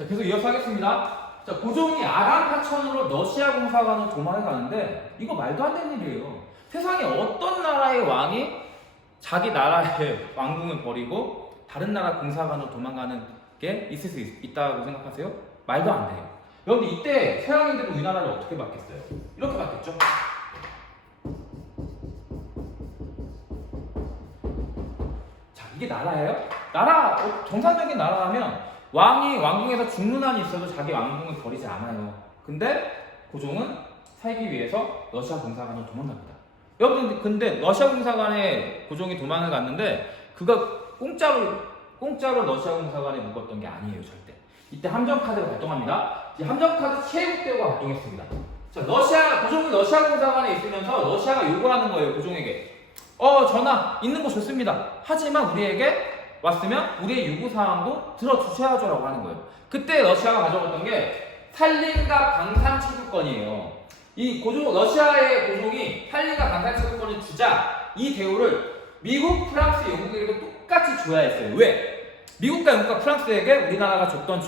자, 계속 이어서 하겠습니다. 자, 고종이 아간 파천으로 러시아 공사관으로 도망을 가는데 이거 말도 안 되는 일이에요. 세상에 어떤 나라의 왕이 자기 나라의 왕궁을 버리고 다른 나라 공사관으로 도망가는 게 있을 수 있다고 생각하세요? 말도 안 돼요. 여러분 이때 서양인들은 우리나라를 어떻게 봤겠어요? 이렇게 봤겠죠? 자, 이게 나라예요? 정상적인 나라라면 왕이 왕궁에서 죽는 한이 있어도 자기 왕궁을 버리지 않아요. 근데 고종은 살기 위해서 러시아 공사관으로 도망갑니다. 여러분 근데 러시아 공사관에 고종이 도망을 갔는데 그가 공짜로 러시아 공사관에 묵었던 게 아니에요, 절대. 이때 함정카드가 발동합니다. 이 함정카드 최국대우가 발동했습니다. 자, 고종이 러시아 공사관에 있으면서 러시아가 요구하는 거예요, 고종에게. 전하 있는 거 좋습니다. 하지만 우리에게 왔으면 우리의 요구사항도 들어주셔야죠라고 하는 거예요. 그때 러시아가 가져갔던 게 살림과 강산 채굴권이에요. 러시아의 고종이 살림과 강산 채굴권을 주자 이 대우를 미국, 프랑스, 영국에게도 똑같이 줘야 했어요. 왜? 미국과 영국과 프랑스에게 우리나라가 줬던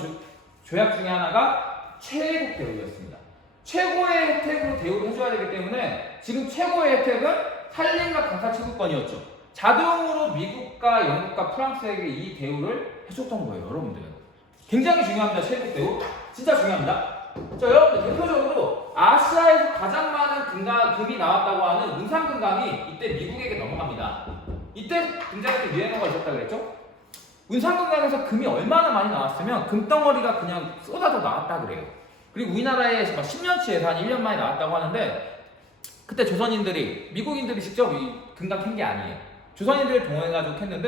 조약 중에 하나가 최애국 대우였습니다. 최고의 혜택으로 대우를 해줘야 되기 때문에 지금 최고의 혜택은 살림과 강산 채굴권이었죠. 자동으로 미국과 영국과 프랑스에게 이 대우를 해줬던 거예요, 여러분들은. 굉장히 중요합니다, 최애국 대우. 진짜 중요합니다. 자, 여러분들 대표적으로 아시아에서 가장 많은 금이 나왔다고 하는 운상금강이 이때 미국에게 넘어갑니다. 이때 굉장히 유행어가 있었다 그랬죠? 운상금강에서 금이 얼마나 많이 나왔으면 금덩어리가 그냥 쏟아져 나왔다 그래요. 그리고 우리나라에 10년치에서 한 1년 만에 나왔다고 하는데 그때 미국인들이 직접 이 금강 캔 게 아니에요. 조선인들을 동원해가지고 캤는데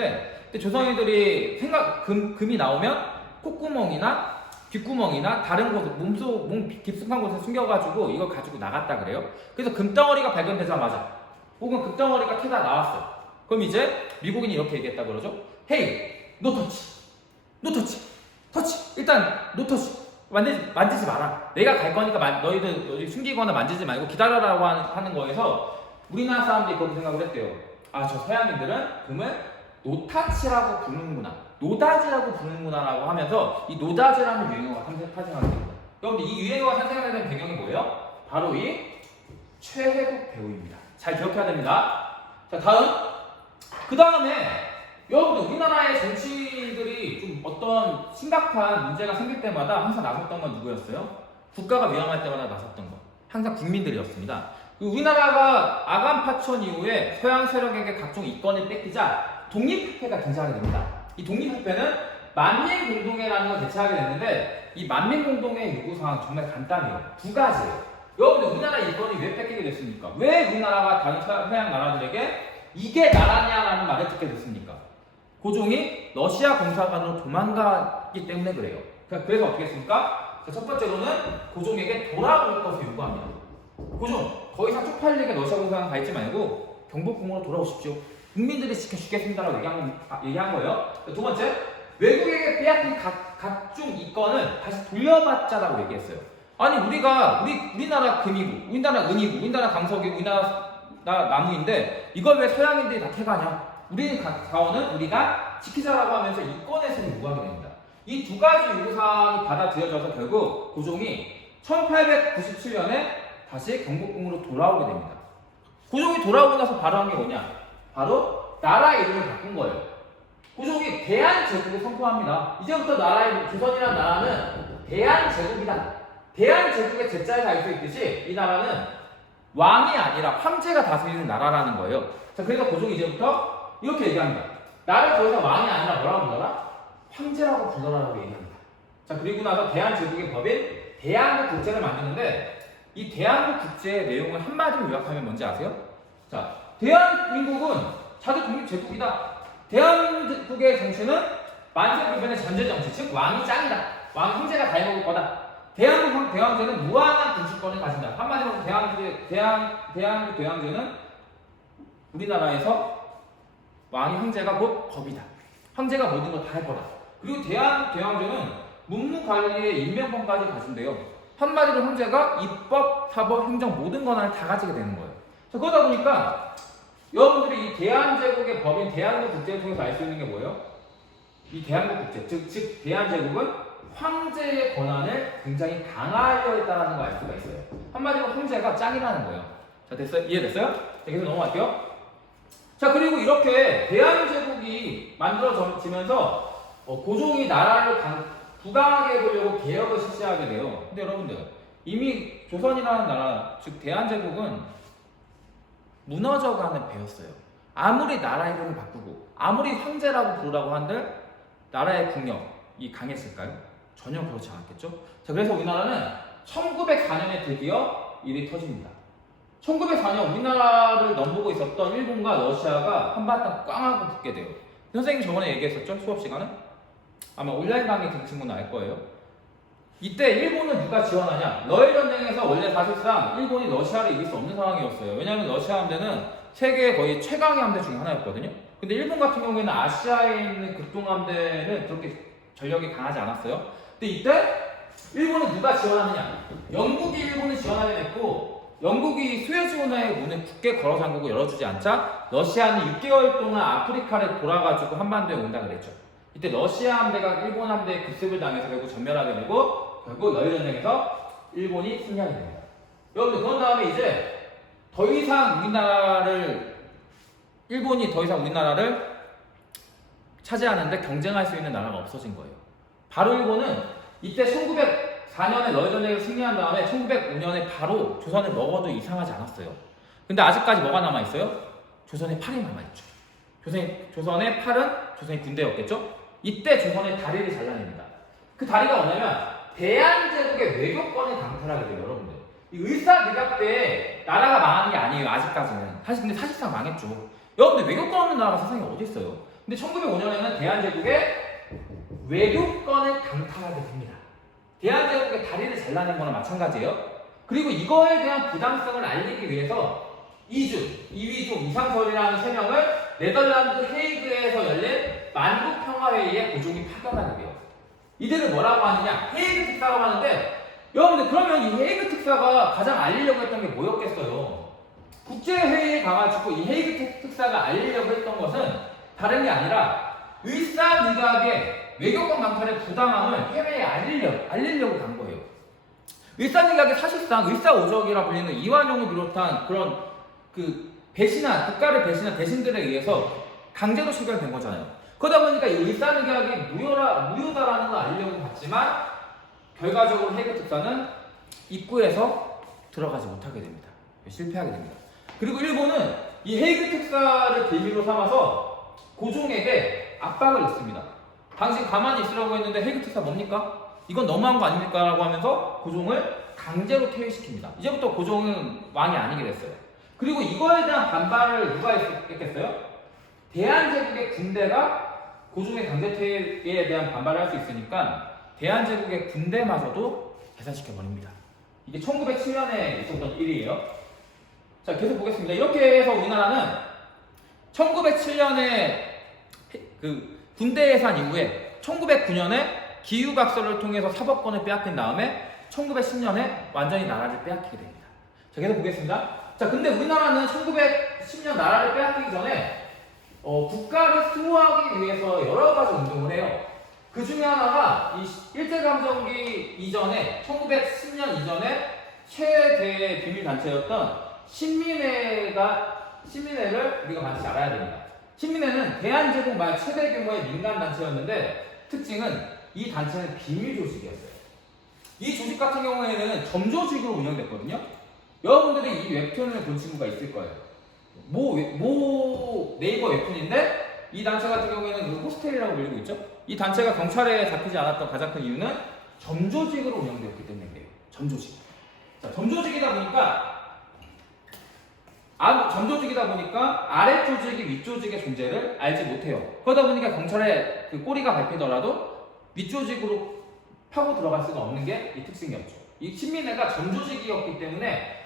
그때 조선인들이 금이 나오면 콧구멍이나 귓구멍이나 다른 곳, 몸 깊숙한 곳에 숨겨가지고 이걸 가지고 나갔다 그래요. 그래서 금덩어리가 발견되자마자 혹은 금덩어리가 캐다 나왔어. 그럼 이제 미국인이 이렇게 얘기했다 그러죠. 헤이, 노 터치. 일단 노 터치. 만지지 마라. 내가 갈 거니까 너희들 숨기거나 만지지 말고 기다려라고 하는 거에서 우리나라 사람들이 그렇게 생각을 했대요. 저 서양인들은 금을 노타치라고 부르는구나, 노다지라고 부르는구나라고 하면서 이 노다지라는 유행어가 탄생하게 됩니다. 여러분들 이 유행어가 탄생하게 된 배경이 뭐예요? 바로 이 최애국 대우입니다. 잘 기억해야 됩니다. 자, 그 다음에 여러분들 우리나라의 정치인들이 좀 어떤 심각한 문제가 생길 때마다 항상 나섰던 건 누구였어요? 국가가 위험할 때마다 나섰던 거 항상 국민들이었습니다. 우리나라가 아간 파천 이후에 서양 세력에게 각종 이권을 뺏기자 독립협회가 등장하게 됩니다. 이 독립협회는 만민공동회라는 걸 개최하게 됐는데 이 만민공동회 요구사항은 정말 간단해요. 두 가지예요. 여러분들 우리나라 이권이 왜 뺏기게 됐습니까? 왜 우리나라가 다른 서양 나라들에게 이게 나라냐라는 말을 듣게 됐습니까? 고종이 러시아 공사관으로 도망가기 때문에 그래요. 그래서 어떻게 했습니까? 첫 번째로는 고종에게 돌아올 것을 요구합니다. 고종, 더 이상 쪽팔리게 러시아 공사관 가 있지 말고 경복궁으로 돌아오십시오. 국민들이 지켜주겠습니다라고 얘기한 거예요. 두 번째, 외국에게 빼앗긴 각종 이권을 다시 돌려받자라고 얘기했어요. 아니 우리나라 금이고, 우리나라 은이고, 우리나라 강석이고, 우리나라 나무인데 이걸 왜 서양인들이 다 캐가냐? 우리 자원은 우리가 지키자라고 하면서 이권에서 요구하게 됩니다. 이 두 가지 요구사항이 받아들여져서 결국 고종이 1897년에 다시 경복궁으로 돌아오게 됩니다. 고종이 돌아오고 나서 바로 한 게 뭐냐? 바로 나라 이름을 바꾼 거예요. 고종이 대한제국을 선포합니다. 이제부터 조선이라는 나라는 대한제국이다. 대한제국의 제자에 달려 있듯이 이 나라는 왕이 아니라 황제가 다스리는 나라라는 거예요. 자, 그래서 고종이 이제부터 이렇게 얘기합니다. 나를 더 이상 왕이 아니라 뭐라고 불러라? 황제라고 불러라라고 얘기합니다. 자, 그리고 나서 대한제국의 법인 대한국국제를 만드는데 이 대한국국제의 내용을 한마디로 요약하면 뭔지 아세요? 자, 대한민국은 자기 독립제국이다. 대한국의 정치는 만세불변의 전제정치, 즉 왕이 짱이다. 황제가 다 해먹을 거다. 대왕제는 무한한 군주권을 가진다. 한마디로 대한국 대왕제는 우리나라에서 왕이 황제가 곧 법이다. 황제가 모든 걸 다 할 거다. 그리고 대왕제는 문무관리의 인명권까지 가진대요. 한마디로 황제가 입법, 사법, 행정 모든 권한을 다 가지게 되는 거예요. 그러다 보니까 여러분들이 이 대한제국의 법인 대한국 국제를 통해서 알 수 있는 게 뭐예요? 이 대한국 국제, 즉 대한제국은 황제의 권한을 굉장히 강화하려 했다는 걸 알 수가 있어요. 한마디로 황제가 짱이라는 거예요. 자, 됐어요? 이해됐어요? 자, 계속 넘어갈게요. 자, 그리고 이렇게 대한제국이 만들어지면서 고종이 나라를 부강하게 해보려고 개혁을 실시하게 돼요. 근데 여러분들, 이미 조선이라는 나라, 즉 대한제국은 무너져가는 배였어요. 아무리 나라 이름을 바꾸고 아무리 황제라고 부르라고 한들 나라의 국력이 강했을까요? 전혀 그렇지 않았겠죠. 자, 그래서 우리나라는 1904년에 드디어 일이 터집니다. 1904년 우리나라를 넘보고 있었던 일본과 러시아가 한바탕 꽝 하고 붙게 돼요. 선생님이 저번에 얘기했었죠? 수업 시간에? 아마 온라인 강의 든 친구는 알 거예요. 이때 일본은 누가 지원하냐? 러일 전쟁에서 원래 사실상 일본이 러시아를 이길 수 없는 상황이었어요. 왜냐하면 러시아 함대는 세계의 거의 최강의 함대 중에 하나였거든요. 근데 일본 같은 경우에는 아시아에 있는 극동함대는 그렇게 전력이 강하지 않았어요. 근데 이때 일본은 누가 지원하느냐? 영국이 일본을 지원하게 됐고, 영국이 수에즈 운하의 문을 굳게 걸어 잠그고 열어주지 않자 러시아는 6개월 동안 아프리카를 돌아가지고 한반도에 온다 그랬죠. 이때 러시아 함대가 일본 함대에 급습을 당해서 결국 전멸하게 되고 결국 러일 전쟁에서 일본이 승리하게 됩니다. 여러분들, 그런 다음에 이제 더 이상 일본이 더 이상 우리나라를 차지하는데 경쟁할 수 있는 나라가 없어진 거예요. 바로 일본은 이때 1904년에 러일 전쟁에서 승리한 다음에 1905년에 바로 조선을 먹어도 이상하지 않았어요. 근데 아직까지 뭐가 남아있어요? 조선의 팔이 남아있죠. 조선의 팔은 조선의 군대였겠죠? 이때 조선의 다리를 잘라냅니다. 그 다리가 뭐냐면 대한제국의 외교권을 강탈하게 돼요. 여러분들, 이 을사늑약 때 나라가 망한 게 아니에요. 아직까지는. 근데 사실상 망했죠. 여러분들, 외교권 없는 나라가 세상에 어디 있어요? 근데 1905년에는 대한제국의 외교권을 강탈하게 됩니다. 대한제국의 다리를 잘라낸 거나 마찬가지예요. 그리고 이거에 대한 부당성을 알리기 위해서 이위종, 이상설이라는 세 명을 네덜란드 헤이그에서 열린 만국평화회의에 고종이 파견하게 돼요. 이들을 뭐라고 하느냐? 헤이그 특사라고 하는데, 여러분들, 그러면 이 헤이그 특사가 가장 알리려고 했던 게 뭐였겠어요? 국제회의에 가가지고 이 헤이그 특사가 알리려고 했던 것은 다른 게 아니라 을사늑약의 외교권 강탈의 부당함을 해외에 알리려고 간 거예요. 을사늑약이 사실상 을사오적이라 불리는 이완용을 비롯한 그런 국가를 배신한 대신들에 의해서 강제로 체결된 거잖아요. 그러다 보니까 이 을사늑약이 무효다라는 걸 알리려고 갔지만 결과적으로 헤이그 특사는 입구에서 들어가지 못하게 됩니다. 실패하게 됩니다. 그리고 일본은 이 헤이그 특사를 빌미로 삼아서 고종에게 압박을 넣습니다. 당신 가만히 있으라고 했는데 헤이그 특사 뭡니까? 이건 너무한 거 아닙니까? 라고 하면서 고종을 강제로 퇴위시킵니다. 이제부터 고종은 왕이 아니게 됐어요. 그리고 이거에 대한 반발을 누가 했겠어요? 대한제국의 군대가 고종의 강제 퇴위에 대한 반발을 할 수 있으니까 대한제국의 군대마저도 해산시켜버립니다. 이게 1907년에 있었던 일이에요. 자, 계속 보겠습니다. 이렇게 해서 우리나라는 1907년에 군대 해산 이후에 1909년에 기후각서를 통해서 사법권을 빼앗긴 다음에 1910년에 완전히 나라를 빼앗기게 됩니다. 자, 계속 보겠습니다. 자, 근데 우리나라는 1910년 나라를 빼앗기기 전에 국가를 수호하기 위해서 여러 가지 운동을 해요. 그 중에 하나가 이 일제강점기 이전에 1910년 이전에 최대 비밀단체였던 신민회를 우리가 반드시 알아야 됩니다. 신민회는 대한제국 말 최대 규모의 민간단체였는데 특징은 이 단체는 비밀 조직이었어요. 이 조직 같은 경우에는 점조직으로 운영됐거든요. 여러분들이 이 웹툰을 본 친구가 있을 거예요. 모 네이버 웹툰인데 이 단체 같은 경우에는 호스텔이라고 불리고 있죠. 이 단체가 경찰에 잡히지 않았던 가장 큰 이유는 점조직으로 운영되었기 때문인데요. 점조직. 자, 점조직이다 보니까 아래 조직이 윗 조직의 존재를 알지 못해요. 그러다 보니까 경찰에 꼬리가 밟히더라도 윗 조직으로 파고 들어갈 수가 없는 게 이 특징이었죠. 이 친민회가 점조직이었기 때문에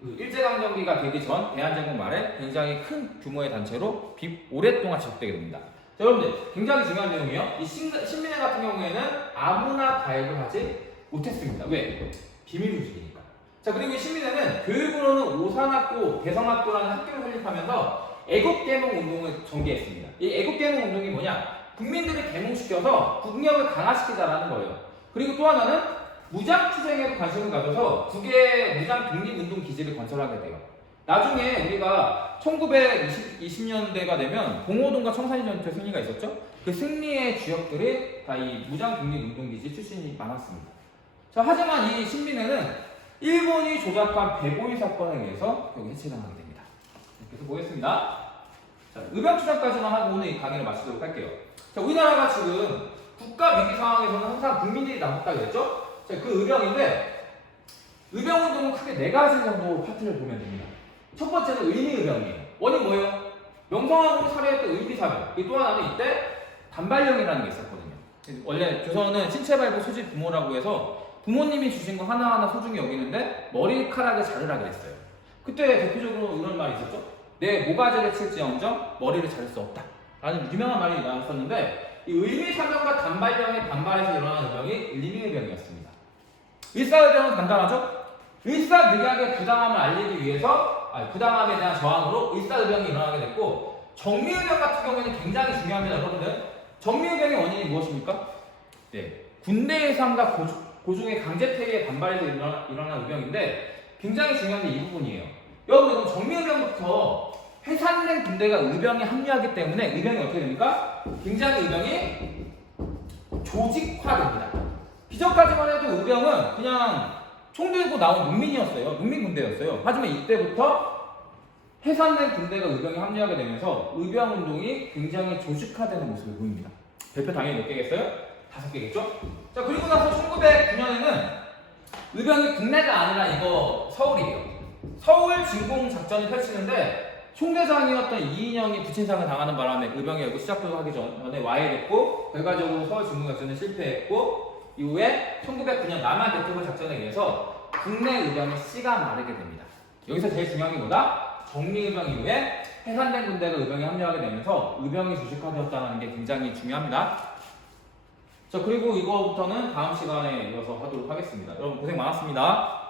일제강점기가 되기 전 대한제국 말에 굉장히 큰 규모의 단체로 오랫동안 지속되게 됩니다. 자, 여러분들, 굉장히 중요한 내용이에요. 이 신민회 같은 경우에는 아무나 가입을 하지 못했습니다. 왜? 비밀 조직이니까. 자, 그리고 이 신민회는 교육으로는 오산학교, 대성학교라는 학교를 설립하면서 애국계몽 운동을 전개했습니다. 이 애국계몽 운동이 뭐냐? 국민들을 계몽시켜서 국력을 강화시키자라는 거예요. 그리고 또 하나는 무장투쟁에 관심을 가져서 두 개의 무장 독립운동 기지를 건설하게 돼요. 나중에 우리가 1920년대가 되면 봉오동과 청산리 전투의 승리가 있었죠. 그 승리의 주역들이 다 이 무장 독립운동 기지 출신이 많았습니다. 자, 하지만 이 신비내는 일본이 조작한 배고이 사건에 의해서 결국 해체당하게 됩니다. 계속 보겠습니다. 자, 의병투쟁까지만 하고 오늘 이 강의를 마치도록 할게요. 자, 우리나라가 지금 국가 위기 상황에서는 항상 국민들이 나섰다 그랬죠? 자, 그 의병인데 의병운동은 크게 네 가지 정도 파트를 보면 됩니다. 첫 번째는 의미의병이에요. 원인 뭐예요? 명성황후를 살해했던 의미사병. 또 하나는 이때 단발령이라는 게 있었거든요. 원래 조선은 신체발부 소집 부모라고 해서 부모님이 주신 거 하나하나 소중히 여기는데 머리카락을 자르라 그랬어요. 그때 대표적으로 이런 말이 있었죠. 내 모가지를 칠지언정 머리를 자를 수 없다 라는 유명한 말이 나왔었는데 이 의미사병과 단발령에 반발해서 일어난 의병이 의미의병이었습니다. 일사의병은 간단하죠? 일사늑약의 부당함을 알리기 위해서 부당함에 대한 저항으로 일사의병이 일어나게 됐고, 정미의병 같은 경우에는 굉장히 중요합니다. 여러분들, 정미의병의 원인이 무엇입니까? 네, 군대 예산과 고종의 강제퇴위에 반발해서 일어난 의병인데 굉장히 중요한 게 이 부분이에요. 여러분, 정미의병부터 해산된 군대가 의병에 합류하기 때문에 의병이 어떻게 됩니까? 굉장히 의병이 조직화됩니다. 기존까지만 해도 의병은 그냥 총 들고 나온 농민이었어요. 농민군대였어요. 하지만 이때부터 해산된 군대가 의병에 합류하게 되면서 의병운동이 굉장히 조직화되는 모습을 보입니다. 대표 당연히 몇 개겠어요? 5개겠죠? 자, 그리고 나서 1909년에는 의병이 국내가 아니라 이거 서울이에요. 서울 진공 작전을 펼치는데 총대장이었던 이인영이 부친상을 당하는 바람에 의병이 결국 시작도 하기 전에 와해됐고, 결과적으로 서울 진공 작전은 실패했고, 이후에 1909년 남한 대퇴부 작전에 의해서 국내 의병의 씨가 마르게 됩니다. 여기서 제일 중요한 게 뭐다? 정리의병 이후에 해산된 군대가 의병에 합류하게 되면서 의병이 조직화되었다는 게 굉장히 중요합니다. 자, 그리고 이거부터는 다음 시간에 이어서 하도록 하겠습니다. 여러분 고생 많았습니다.